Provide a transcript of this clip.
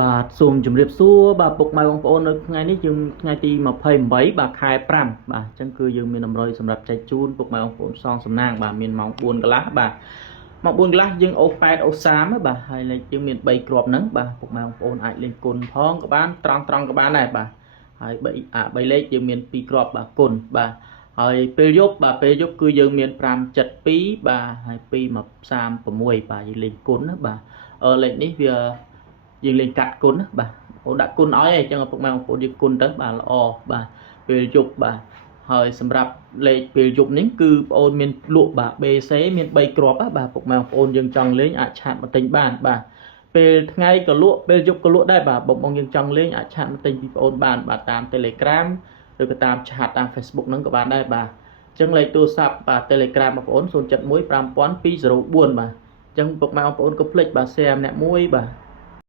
បាទសូមជម្រាបសួរបាទពុកម៉ែបងប្អូននៅថ្ងៃនេះយើងថ្ងៃទី28បាទខែ5បាទអញ្ចឹងគឺយើងមានតម្រុយសម្រាប់ចែកជូនពុកម៉ែបងប្អូនសងសំណាងបាទមានម៉ោង4កន្លះបាទម៉ោង4កន្លះយើងអូស8អូស30បាទហើយលេខយើងមាន3គ្រាប់ហ្នឹងបាទពុកម៉ែបងប្អូនអាចលេងគុណផងក៏បានត្រង់ក៏បានដែរបាទហើយ3លេខយើងមាន2គ្រាប់បាទគុណបាទហើយពេលយប់បាទពេលយប់គឺយើងមាន572បាទហើយ2មក36បាទយើងលេងគុណណាបាទលេខនេះវាយើងលេងកាត់គុណណាបាទអូដាក់គុណឲ្យអញ្ចឹងពុកម៉ែបងប្អូនយើងគុណទៅបាទល្អបាទពេលយប់បាទហើយសម្រាប់លេខពេលយប់នេះគឺបងអូនមានលក់បាទ BC មាន3គ្រាប់បាទពុកម៉ែបងប្អូនយើងចង់លេងអាចឆាតមកទិញបានបាទពេលថ្ងៃក៏លក់ពេលយប់ក៏លក់ដែរបាទបងយើងចង់លេងអាចឆាតមកទិញពីបងអូនបានបាទតាម Telegram ឬក៏តាមឆាតតាម Facebook ហ្នឹងក៏បានដែរបាទអញ្ចឹងលេខទូរស័ព្ទបាទ Telegram បងប្អូន071 5204បាទអញ្ចឹងពុកម៉ែបងប្អូនកុំភ្លេចបាទ share ម្នាក់មួយបាទ